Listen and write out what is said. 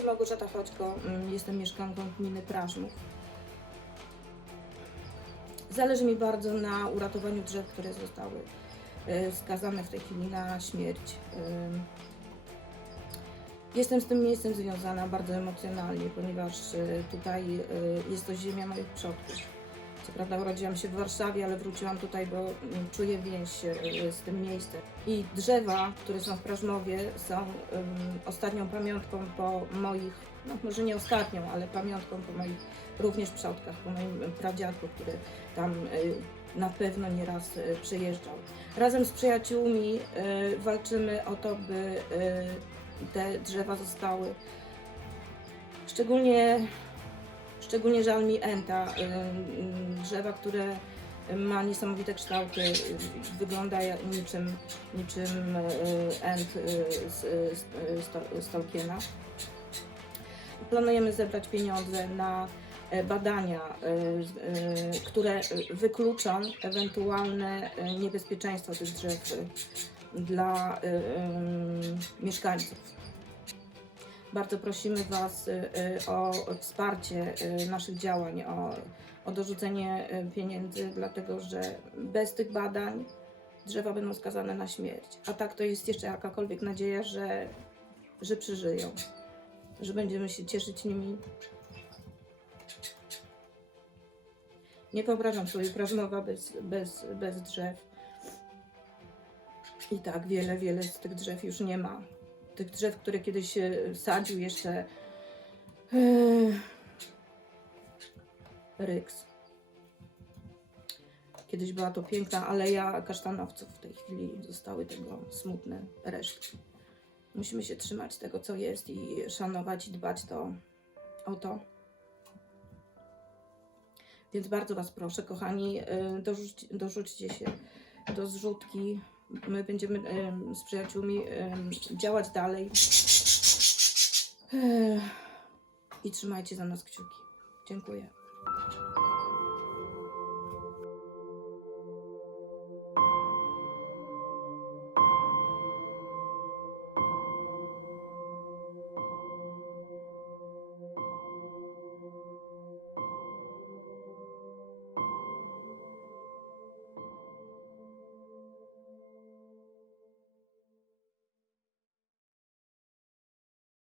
Małgorzata Chodźko, mm, jestem mieszkanką gminy Prażmów. Zależy mi bardzo na uratowaniu drzew, które zostały e, skazane w tej chwili na śmierć. Jestem z tym miejscem związana bardzo emocjonalnie, ponieważ e, tutaj e, jest to ziemia moich przodków. Co prawda urodziłam się w Warszawie, ale wróciłam tutaj, bo mm, czuję więź e, z tym miejscem. I drzewa, które są w Prażmowie, są ym, ostatnią pamiątką po moich, no może nie ostatnią, ale pamiątką po moich również przodkach, po moim pradziadku, który tam y, na pewno nieraz przyjeżdżał. Razem z przyjaciółmi walczymy o to, by te drzewa zostały. Szczególnie, szczególnie żal mi enta, y, y, drzewa, które ma niesamowite kształty, y, wygląda niczym, niczym y, ent y, z, z, z, z Tolkiena. Planujemy zebrać pieniądze na e, badania, które wykluczą ewentualne e, niebezpieczeństwo tych drzew dla mieszkańców. Bardzo prosimy Was e, e, o wsparcie e, naszych działań, o, o dorzucenie pieniędzy, dlatego że bez tych badań drzewa będą skazane na śmierć. A tak to jest jeszcze jakakolwiek nadzieja, że, że przeżyją że będziemy się cieszyć nimi. Nie wyobrażam sobie Prażmowa bez, bez, bez drzew. I tak wiele, wiele z tych drzew już nie ma. Tych drzew, które kiedyś sadził jeszcze yy, Ryks. Kiedyś była to piękna aleja kasztanowców. W tej chwili zostały tego smutne resztki. Musimy się trzymać tego, co jest i szanować i dbać to, o to. Więc bardzo Was proszę, kochani, y, dorzuć, dorzućcie się do zrzutki. My będziemy z przyjaciółmi działać dalej. I trzymajcie za nas kciuki. Dziękuję.